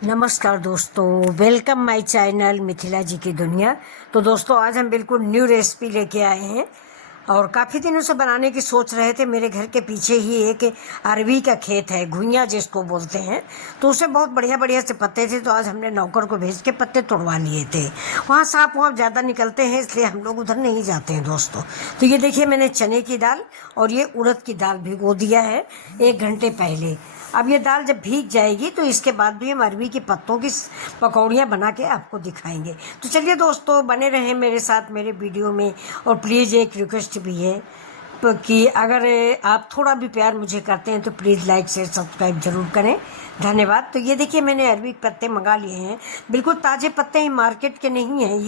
नमस्कार दोस्तों, welcome my channel Mithila जी की दुनिया। तो दोस्तों, आज हम बिल्कुल न्यू रेसिपी लेके आए हैं और काफ़ी दिनों से बनाने की सोच रहे थे। मेरे घर के पीछे ही एक अरवी का खेत है, घुइयाँ जिसको बोलते हैं, तो उसे बहुत बढ़िया बढ़िया से पत्ते थे। तो आज हमने नौकर को भेज के पत्ते तोड़वा लिए थे। वहाँ सांप वाप ज़्यादा निकलते हैं, इसलिए हम लोग उधर नहीं जाते हैं दोस्तों। तो ये देखिए, मैंने चने की दाल और ये उड़द की दाल भिगो दिया है 1 घंटे पहले। अब ये दाल जब भीग जाएगी तो इसके बाद भी हम अरवी के पत्तों की पकौड़ियाँ बना के आपको दिखाएंगे। तो चलिए दोस्तों, बने रहें मेरे साथ मेरे वीडियो में। और प्लीज़ एक रिक्वेस्ट भी है कि अगर आप थोड़ा भी प्यार मुझे करते हैं तो प्लीज़ लाइक शेयर सब्सक्राइब ज़रूर करें, धन्यवाद। तो ये देखिए, मैंने अरवी के पत्ते मंगा लिए हैं, बिल्कुल ताज़े पत्ते हैं, मार्केट के नहीं हैं।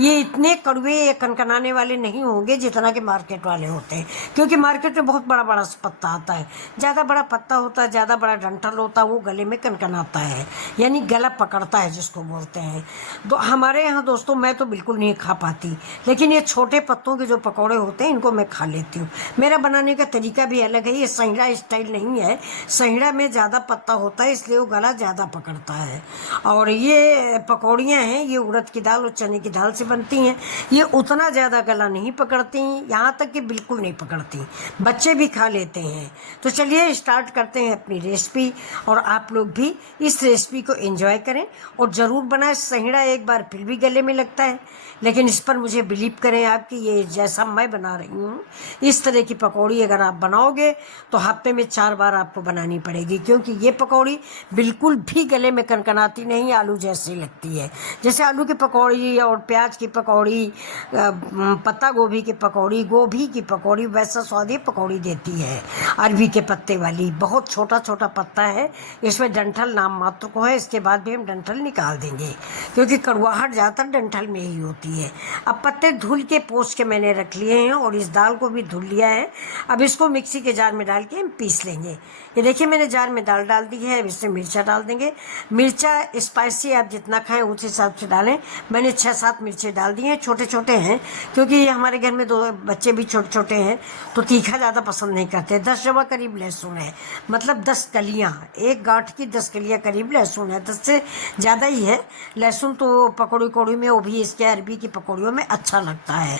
ये इतने कड़वे या कनकनाने वाले नहीं होंगे जितना कि मार्केट वाले होते हैं, क्योंकि मार्केट में बहुत बड़ा बड़ा पत्ता आता है। ज़्यादा बड़ा पत्ता होता है, ज़्यादा बड़ा डंठल होता है, वो गले में कनकनाता है, यानी गला पकड़ता है जिसको बोलते हैं। तो हमारे यहाँ दोस्तों मैं तो बिल्कुल नहीं खा पाती, लेकिन ये छोटे पत्तों के जो पकौड़े होते हैं इनको मैं खा लेती हूँ। मेरा बनाने का तरीका भी अलग है, ये सहिड़ा स्टाइल नहीं है। सहिड़ा में ज़्यादा पत्ता होता है, इसलिए वो गला ज़्यादा पकड़ता है। और ये पकौड़ियाँ हैं, ये उड़द की दाल और चने की दाल से बनती हैं। ये उतना ज़्यादा गला नहीं पकड़ती, यहाँ तक कि बिल्कुल नहीं पकड़ती, बच्चे भी खा लेते हैं। तो चलिए स्टार्ट करते हैं अपनी रेसिपी, और आप लोग भी इस रेसिपी को एंजॉय करें और ज़रूर बनाएं। सहिड़ा एक बार फिर भी गले में लगता है, लेकिन इस पर मुझे बिलीव करें आप कि ये जैसा मैं बना रही हूँ, इस तरह की पकौड़ी अगर आप बनाओगे तो हफ्ते में 4 बार आपको बनानी पड़ेगी, क्योंकि ये पकौड़ी बिल्कुल भी गले में कनकनाती नहीं, आलू जैसी लगती है। जैसे आलू की पकौड़ी और प्याज की पकौड़ी, पत्ता गोभी की पकौड़ी, गोभी की पकौड़ी, वैसा स्वाद ये पकौड़ी देती है। अरवी के पत्ते वाली बहुत छोटा छोटा पत्ता है, इसमें डंठल नाम मात्र को है। इसके बाद भी हम डंठल निकाल देंगे, क्योंकि कड़वाहट ज़्यादातर डंठल में ही होती है। अब पत्ते धुल के पोंछ के मैंने रख लिए हैं और इस दाल को भी धुल लिया है। अब इसको मिक्सी के जार में डाल के हम पीस लेंगे। ये देखिए, मैंने जार में दाल डाल दी है। अब इसमें मिर्चा डाल देंगे। मिर्चा स्पाइसी आप जितना खाएं उस हिसाब से डालें। मैंने 6-7 मिर्चे डाल दी हैं, छोटे छोटे हैं, क्योंकि हमारे घर में 2 बच्चे भी छोटे छोटे हैं, तो तीखा ज़्यादा पसंद नहीं करते। 10 जवा करीब लहसुन है, मतलब 10 कलियाँ, एक गांठ की 10 कलियाँ करीब लहसुन है, 10 से ज़्यादा ही है। लहसुन तो पकौड़ी कौड़ी में, वो भी इसके अरबी की पकौड़ियों में अच्छा लगता है।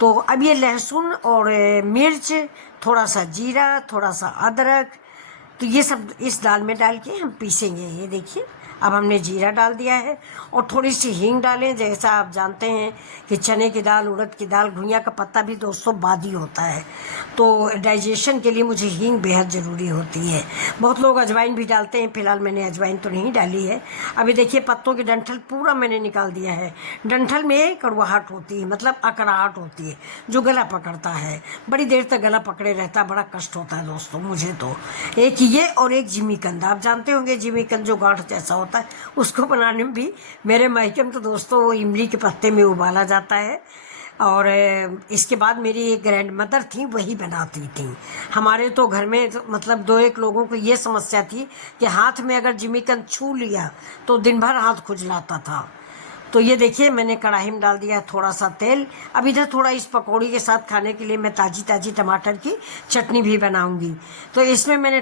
तो अब ये लहसुन और मिर्च, थोड़ा सा जीरा, थोड़ा सा अदरक, तो ये सब इस दाल में डाल के हम पीसेंगे। ये देखिए, अब हमने जीरा डाल दिया है और थोड़ी सी हींग डालें। जैसा आप जानते हैं कि चने की दाल, उड़द की दाल, घुइयाँ का पत्ता भी दोस्तों बादी होता है, तो डाइजेशन के लिए मुझे हींग बेहद ज़रूरी होती है। बहुत लोग अजवाइन भी डालते हैं, फिलहाल मैंने अजवाइन तो नहीं डाली है। अभी देखिए, पत्तों के डंठल पूरा मैंने निकाल दिया है। डंठल में कड़वाहट होती है, मतलब अकड़ाहट होती है, जो गला पकड़ता है। बड़ी देर तक गला पकड़े रहता है, बड़ा कष्ट होता है दोस्तों मुझे तो। एक ये और एक जिमीकंद, आप जानते होंगे जिमीकंद जो गांठ जैसा होता है, उसको बनाने में भी मेरे मायके में तो दोस्तों वो इमली के पत्ते में उबाला जाता है। और इसके बाद मेरी एक ग्रैंड मदर थी, वही बनाती थी। हमारे तो घर में तो मतलब 2-1 लोगों को ये समस्या थी कि हाथ में अगर जिमीकंद छू लिया तो दिन भर हाथ खुजलाता था। तो ये देखिए, मैंने कढ़ाई में डाल दिया थोड़ा सा तेल। अब इधर थोड़ा इस पकौड़ी के साथ खाने के लिए मैं ताज़ी ताज़ी टमाटर की चटनी भी बनाऊंगी। तो इसमें मैंने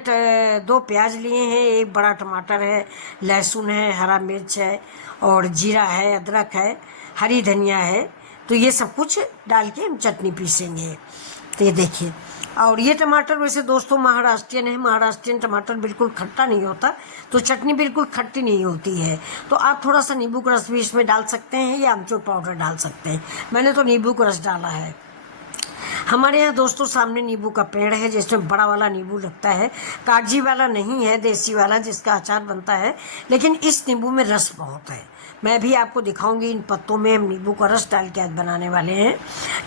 2 प्याज लिए हैं, 1 बड़ा टमाटर है, लहसुन है, हरा मिर्च है, और जीरा है, अदरक है, हरी धनिया है। तो ये सब कुछ डाल के हम चटनी पीसेंगे। तो ये देखिए, और ये टमाटर वैसे दोस्तों महाराष्ट्रियन है। महाराष्ट्रियन टमाटर बिल्कुल खट्टा नहीं होता, तो चटनी बिल्कुल खट्टी नहीं होती है। तो आप थोड़ा सा नींबू का रस भी इसमें डाल सकते हैं या आमचूर पाउडर डाल सकते हैं। मैंने तो नींबू का रस डाला है। हमारे यहाँ दोस्तों सामने नींबू का पेड़ है, जिसमें बड़ा वाला नींबू लगता है, कागजी वाला नहीं है, देसी वाला जिसका अचार बनता है। लेकिन इस नींबू में रस बहुत है। मैं भी आपको दिखाऊंगी। इन पत्तों में हम नींबू का रस डाल के आज बनाने वाले हैं।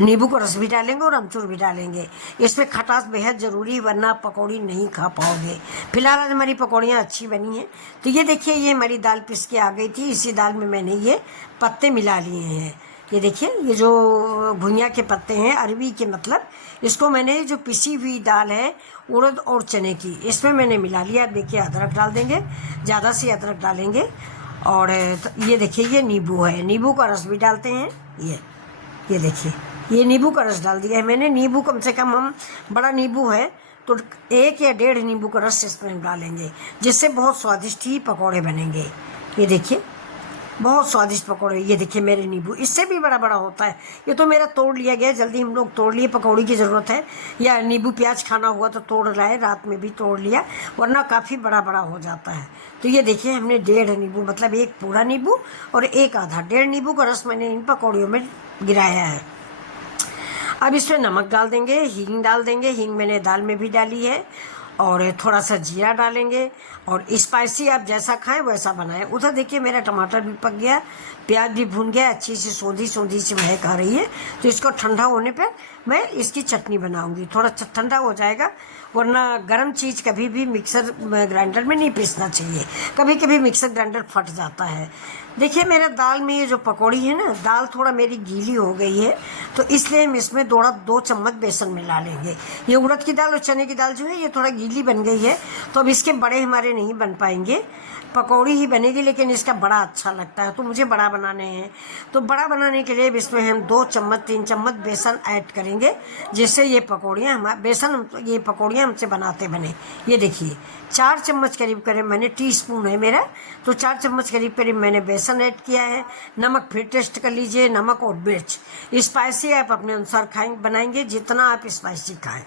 नींबू का रस भी डालेंगे और अमचूर भी डालेंगे। इसमें खटास बेहद ज़रूरी, वरना आप पकौड़ी नहीं खा पाओगे। फिलहाल आज हमारी पकौड़ियाँ अच्छी बनी हैं। तो ये देखिए, ये हमारी दाल पिस के आ गई थी। इसी दाल में मैंने ये पत्ते मिला लिए हैं। ये देखिए, ये जो घुइयाँ के पत्ते हैं, अरवी के, मतलब इसको मैंने जो पिसी हुई दाल है उड़द और चने की, इसमें मैंने मिला लिया। देखिए, अदरक डाल देंगे, ज़्यादा से अदरक डालेंगे। और ये देखिए, ये नींबू है, नींबू का रस भी डालते हैं। ये देखिए, ये नींबू का रस डाल दिया है मैंने। नींबू कम से कम हम, बड़ा नींबू है तो 1 या 1.5 नींबू का रस इसमें डालेंगे, जिससे बहुत स्वादिष्ट ही पकौड़े बनेंगे। ये देखिए बहुत स्वादिष्ट पकौड़े। ये देखिए मेरे नींबू इससे भी बड़ा बड़ा होता है। ये तो मेरा तोड़ लिया गया, जल्दी हम लोग तोड़ लिए, पकौड़ी की ज़रूरत है, या नींबू प्याज खाना हुआ तो तोड़ लाए, रात में भी तोड़ लिया, वरना काफ़ी बड़ा बड़ा हो जाता है। तो ये देखिए हमने 1.5 नींबू, मतलब 1 पूरा नींबू और 1 आधा, 1.5 नींबू का रस मैंने इन पकौड़ियों में गिराया है। अब इसमें नमक डाल देंगे, हींग डाल देंगे, हींग मैंने दाल में भी डाली है, और थोड़ा सा जीरा डालेंगे, और स्पाइसी आप जैसा खाएं वैसा बनाएं। उधर देखिए मेरा टमाटर भी पक गया, प्याज भी भून गया, अच्छी सी सौंधी सौंधी सी महक आ रही है। तो इसको ठंडा होने पर मैं इसकी चटनी बनाऊंगी। थोड़ा ठंडा हो जाएगा, वरना गर्म चीज़ कभी भी मिक्सर ग्राइंडर में नहीं पीसना चाहिए, कभी कभी मिक्सर ग्राइंडर फट जाता है। देखिए मेरा दाल में ये जो पकौड़ी है ना, दाल थोड़ा मेरी गीली हो गई है, तो इसलिए हम इसमें 2 चम्मच बेसन मिला लेंगे। ये उड़द की दाल और चने की दाल जो है ये थोड़ा गीली बन गई है, तो अब इसके बड़े हमारे नहीं बन पाएंगे, पकौड़ी ही बनेगी, लेकिन इसका बड़ा अच्छा लगता है, तो मुझे बड़ा बनाने हैं। तो बड़ा बनाने के लिए इसमें हम 2 चम्मच 3 चम्मच बेसन ऐड करेंगे, जिससे ये पकौड़ियाँ ये पकौड़ियाँ हमसे बनाते बने। ये देखिए 4 चम्मच करीब करीब मैंने, टीस्पून है मेरा, तो 4 चम्मच करीब करीब मैंने बेसन ऐड किया है। नमक फिर टेस्ट कर लीजिए, नमक और मिर्च। स्पाइसी आप अपने अनुसार बनाएंगे, जितना आप स्पाइसी खाएँ।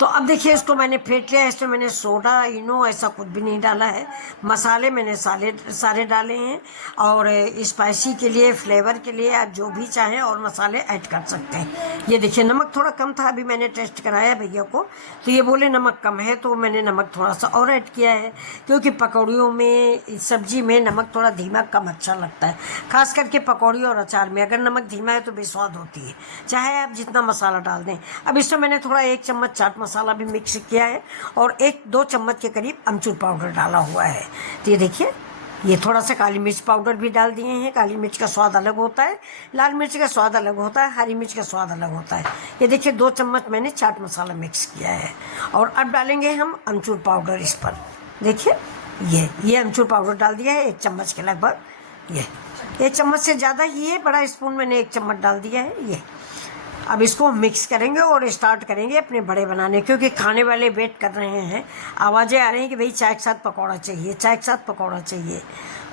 तो अब देखिए इसको मैंने फेंट लिया, इसमें मैंने सोडा इनो ऐसा कुछ भी नहीं डाला है, मसाले मैंने सारे डाले हैं, और स्पाइसी के लिए, फ्लेवर के लिए आप जो भी चाहें और मसाले ऐड कर सकते हैं। ये देखिए नमक थोड़ा कम था, अभी मैंने टेस्ट कराया भैया को, तो ये बोले नमक कम है, तो मैंने नमक थोड़ा सा और ऐड किया है, क्योंकि पकौड़ियों में, सब्जी में नमक थोड़ा धीमा कम अच्छा लगता है, खास करके पकौड़ी और अचार में अगर नमक धीमा है तो बेस्वाद होती है, चाहे आप जितना मसाला डाल दें। अब इसमें मैंने थोड़ा 1 चम्मच चाट मसाला भी मिक्स किया है, और 1-2 चम्मच के करीब अमचूर पाउडर डाला हुआ है। तो ये देखिए ये थोड़ा सा काली मिर्च पाउडर भी डाल दिए हैं। काली मिर्च का स्वाद अलग होता है, लाल मिर्च का स्वाद अलग होता है, हरी मिर्च का स्वाद अलग होता है। ये देखिए 2 चम्मच मैंने चाट मसाला मिक्स किया है, और अब डालेंगे हम अमचूर पाउडर इस पर। देखिए ये अमचूर पाउडर डाल दिया है 1 चम्मच के लगभग, ये 1 चम्मच से ज़्यादा ही है, बड़ा स्पून मैंने 1 चम्मच डाल दिया है। ये अब इसको मिक्स करेंगे और स्टार्ट करेंगे अपने बड़े बनाने, क्योंकि खाने वाले वेट कर रहे हैं, आवाज़ें आ रही हैं कि भाई चाय के साथ पकौड़ा चाहिए, चाय के साथ पकौड़ा चाहिए।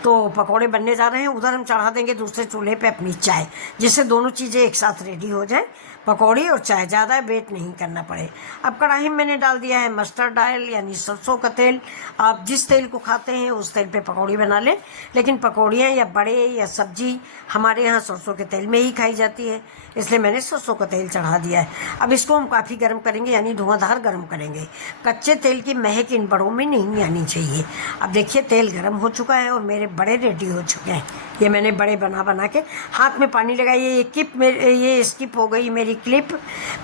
तो पकौड़े बनने जा रहे हैं, उधर हम चढ़ा देंगे दूसरे चूल्हे पे अपनी चाय, जिससे दोनों चीज़ें एक साथ रेडी हो जाए, पकौड़ी और चाय, ज़्यादा वेट नहीं करना पड़े। अब कढ़ाई में मैंने डाल दिया है मस्टर्ड ऑयल, यानी सरसों का तेल। आप जिस तेल को खाते हैं उस तेल पे पकौड़ी बना लें, लेकिन पकौड़ियाँ या बड़े या सब्जी हमारे यहाँ सरसों के तेल में ही खाई जाती है, इसलिए मैंने सरसों का तेल चढ़ा दिया है। अब इसको हम काफ़ी गर्म करेंगे, यानी धुआंधार गर्म करेंगे, कच्चे तेल की महक इन बड़ों में नहीं आनी चाहिए। अब देखिए तेल गर्म हो चुका है और मेरे बड़े रेडी हो चुके हैं। ये मैंने बड़े बना के हाथ में पानी लगाइए, ये स्किप हो गई मेरी क्लिप,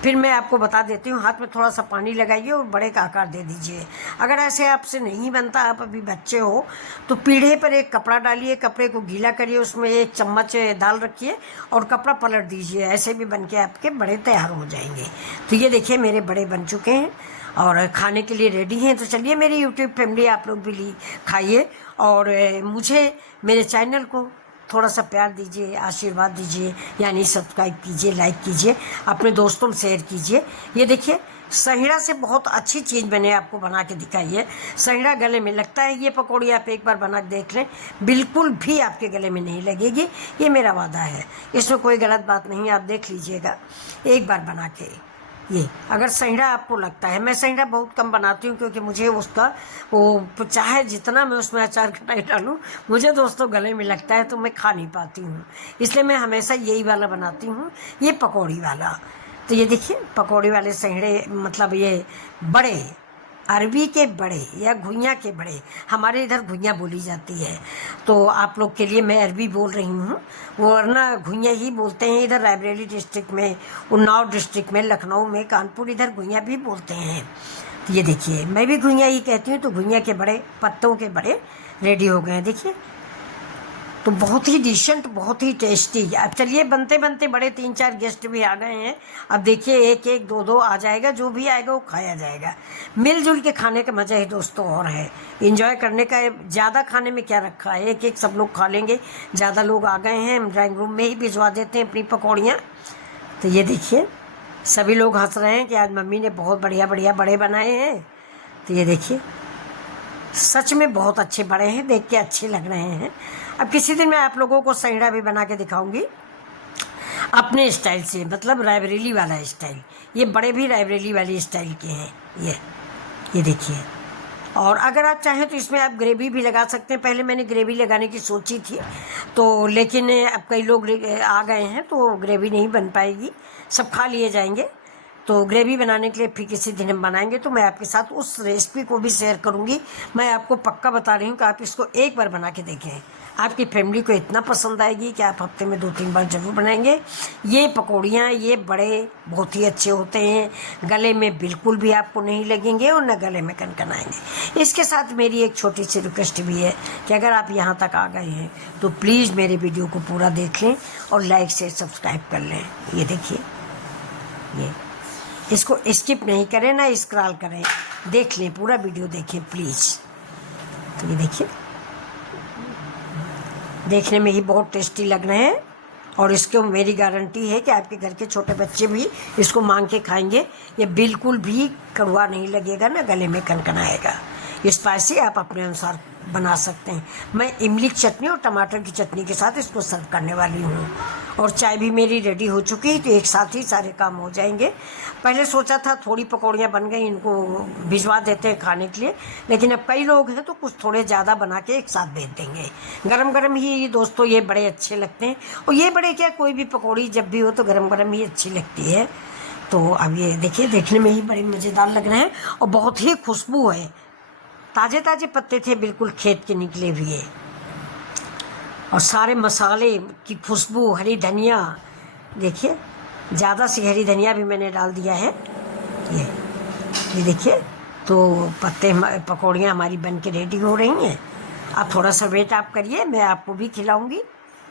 फिर मैं आपको बता देती हूँ। हाथ में थोड़ा सा पानी लगाइए और बड़े का आकार दे दीजिए। अगर ऐसे आपसे नहीं बनता, आप अभी बच्चे हो, तो पीढ़े पर एक कपड़ा डालिए, कपड़े को गीला करिए, उसमें 1 चम्मच दाल रखिए और कपड़ा पलट दीजिए, ऐसे भी बन के आपके बड़े तैयार हो जाएंगे। तो ये देखिए मेरे बड़े बन चुके हैं और खाने के लिए रेडी हैं। तो चलिए मेरी यूट्यूब फैमिली, आप लोग भी खाइए, और मुझे मेरे चैनल को थोड़ा सा प्यार दीजिए, आशीर्वाद दीजिए, यानी सब्सक्राइब कीजिए, लाइक कीजिए, अपने दोस्तों में शेयर कीजिए। ये देखिए सहिड़ा से बहुत अच्छी चीज़ मैंने आपको बना के दिखाई है। सहिड़ा गले में लगता है, ये पकौड़ी आप एक बार बना के देख लें, बिल्कुल भी आपके गले में नहीं लगेगी, ये मेरा वादा है, इसमें कोई गलत बात नहीं। आप देख लीजिएगा एक बार बना के। ये अगर सहिड़ा आपको लगता है, मैं सहिड़ा बहुत कम बनाती हूँ, क्योंकि मुझे उसका वो चाहे जितना मैं उसमें अचार खटाई डालूँ, मुझे दोस्तों गले में लगता है, तो मैं खा नहीं पाती हूँ, इसलिए मैं हमेशा यही वाला बनाती हूँ, ये पकौड़ी वाला। तो ये देखिए पकौड़ी वाले सहिड़े, मतलब ये बड़े, अरबी के बड़े या घुइयाँ के बड़े, हमारे इधर घुइयाँ बोली जाती है, तो आप लोग के लिए मैं अरबी बोल रही हूँ, वरना घुइयाँ ही बोलते हैं इधर रायबरेली डिस्ट्रिक्ट में, उन्नाव डिस्ट्रिक्ट में, लखनऊ में, कानपुर, इधर घुइयाँ भी बोलते हैं। तो ये देखिए मैं भी घुइयाँ ही कहती हूँ। तो घुइयाँ के बड़े, पत्तों के बड़े रेडी हो गए हैं, देखिए, तो बहुत ही डिसेंट, बहुत ही टेस्टी। अब चलिए बनते बनते बड़े 3-4 गेस्ट भी आ गए हैं, अब देखिए 1-1 2-2 आ जाएगा, जो भी आएगा वो खाया जाएगा। मिलजुल के खाने का मज़ा ही दोस्तों और है, एंजॉय करने का। ज़्यादा खाने में क्या रखा है, 1-1 सब लोग खा लेंगे। ज़्यादा लोग आ गए हैं, हम ड्राइंग रूम में ही भिजवा देते हैं अपनी पकौड़ियाँ। तो ये देखिए सभी लोग हंस रहे हैं कि आज मम्मी ने बहुत बढ़िया बढ़िया बड़े बनाए हैं। तो ये देखिए, सच में बहुत अच्छे बड़े हैं, देख के अच्छे लग रहे हैं। अब किसी दिन मैं आप लोगों को सैंडा भी बना के दिखाऊंगी अपने स्टाइल से, मतलब रायबरेली वाला स्टाइल। ये बड़े भी रायबरेली वाली स्टाइल के हैं। ये देखिए। और अगर आप चाहें तो इसमें आप ग्रेवी भी लगा सकते हैं। पहले मैंने ग्रेवी लगाने की सोची थी, तो लेकिन अब कई लोग आ गए हैं तो ग्रेवी नहीं बन पाएगी, सब खा लिए जाएंगे। तो ग्रेवी बनाने के लिए फिर किसी दिन हम बनाएंगे, तो मैं आपके साथ उस रेसिपी को भी शेयर करूंगी। मैं आपको पक्का बता रही हूँ कि आप इसको एक बार बना के देखें, आपकी फैमिली को इतना पसंद आएगी कि आप हफ्ते में 2-3 बार ज़रूर बनाएंगे। ये पकौड़ियाँ, ये बड़े बहुत ही अच्छे होते हैं, गले में बिल्कुल भी आपको नहीं लगेंगे और न गले में कनकनाएंगे। इसके साथ मेरी एक छोटी सी रिक्वेस्ट भी है कि अगर आप यहाँ तक आ गए हैं तो प्लीज़ मेरे वीडियो को पूरा देख लें और लाइक से सब्सक्राइब कर लें। ये देखिए, ये इसको स्किप नहीं करें ना स्क्रॉल करें, देख लें, पूरा वीडियो देखें प्लीज़। तो ये देखिए, देखने में ही बहुत टेस्टी लग रहे हैं और इसको मेरी गारंटी है कि आपके घर के छोटे बच्चे भी इसको मांग के खाएंगे। ये बिल्कुल भी कड़वा नहीं लगेगा, ना गले में कनकनाएगा। स्पाइसी आप अपने अनुसार बना सकते हैं। मैं इमली की चटनी और टमाटर की चटनी के साथ इसको सर्व करने वाली हूँ। और चाय भी मेरी रेडी हो चुकी है, तो एक साथ ही सारे काम हो जाएंगे। पहले सोचा था थोड़ी पकौड़ियाँ बन गई, इनको भिजवा देते हैं खाने के लिए, लेकिन अब कई लोग हैं तो कुछ थोड़े ज़्यादा बना के एक साथ भेज देंगे। गरम गरम ही दोस्तों ये बड़े अच्छे लगते हैं। और ये बड़े क्या, कोई भी पकौड़ी जब भी हो तो गरम गरम ही अच्छी लगती है। तो अब ये देखिए, देखने में ही बड़े मज़ेदार लग रहे हैं और बहुत ही खुशबू है। ताज़े ताज़े पत्ते थे, बिल्कुल खेत के निकले हुए, और सारे मसाले की खुशबू, हरी धनिया देखिए, ज़्यादा सी हरी धनिया भी मैंने डाल दिया है। ये देखिए, तो पकौड़ियाँ हमारी बन के रेडी हो रही हैं। आप थोड़ा सा वेट आप करिए, मैं आपको भी खिलाऊंगी,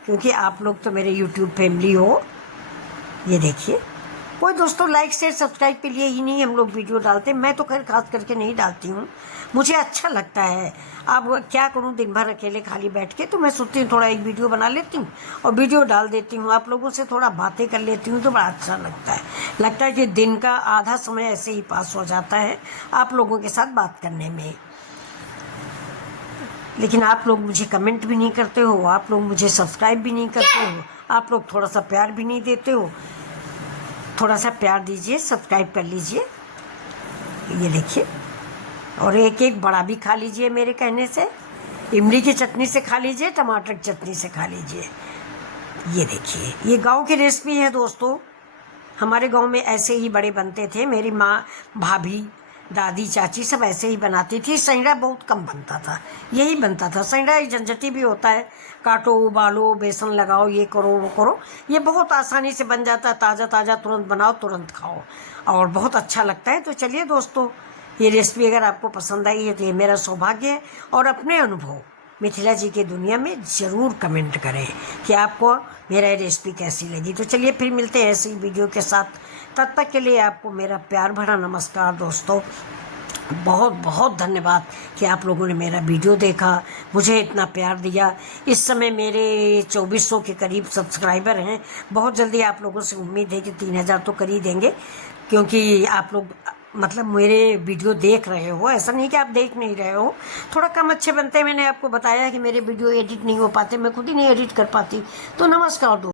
क्योंकि आप लोग तो मेरे यूट्यूब फैमिली हो। ये देखिए, कोई दोस्तों लाइक शेयर सब्सक्राइब के लिए ही नहीं हम लोग वीडियो डालते। मैं तो खैर खास करके नहीं डालती हूँ, मुझे अच्छा लगता है। अब क्या करूँ, दिन भर अकेले खाली बैठ के, तो मैं सोचती हूँ थोड़ा एक वीडियो बना लेती हूँ और वीडियो डाल देती हूँ। आप लोगों से थोड़ा बातें कर लेती हूँ तो बड़ा अच्छा लगता है कि दिन का आधा समय ऐसे ही पास हो जाता है आप लोगों के साथ बात करने में। लेकिन आप लोग मुझे कमेंट भी नहीं करते हो, आप लोग मुझे सब्सक्राइब भी नहीं करते हो, आप लोग थोड़ा सा प्यार भी नहीं देते हो। थोड़ा सा प्यार दीजिए, सब्सक्राइब कर लीजिए। ये देखिए, और एक एक बड़ा भी खा लीजिए मेरे कहने से। इमली की चटनी से खा लीजिए, टमाटर की चटनी से खा लीजिए। ये देखिए, ये गांव की रेसिपी है दोस्तों। हमारे गांव में ऐसे ही बड़े बनते थे। मेरी माँ, भाभी, दादी, चाची सब ऐसे ही बनाती थी। सैंडा बहुत कम बनता था, यही बनता था। सैंडा एक झंझटी भी होता है, काटो, उबालो, बेसन लगाओ, ये करो वो करो। ये बहुत आसानी से बन जाता है, ताज़ा ताज़ा तुरंत बनाओ तुरंत खाओ, और बहुत अच्छा लगता है। तो चलिए दोस्तों, ये रेसिपी अगर आपको पसंद आई है तो ये मेरा सौभाग्य है। और अपने अनुभव मिथिला जी की दुनिया में ज़रूर कमेंट करें कि आपको मेरा रेसिपी कैसी लगी। तो चलिए फिर मिलते हैं ऐसी वीडियो के साथ। तब तक के लिए आपको मेरा प्यार भरा नमस्कार दोस्तों। बहुत बहुत धन्यवाद कि आप लोगों ने मेरा वीडियो देखा, मुझे इतना प्यार दिया। इस समय मेरे 2400 के करीब सब्सक्राइबर हैं। बहुत जल्दी आप लोगों से उम्मीद है कि 3000 तो कर ही देंगे, क्योंकि आप लोग मतलब मेरे वीडियो देख रहे हो, ऐसा नहीं कि आप देख नहीं रहे हो। थोड़ा कम अच्छे बनते हैं, मैंने आपको बताया कि मेरे वीडियो एडिट नहीं हो पाते, मैं खुद ही नहीं एडिट कर पाती। तो नमस्कार दोस्तों।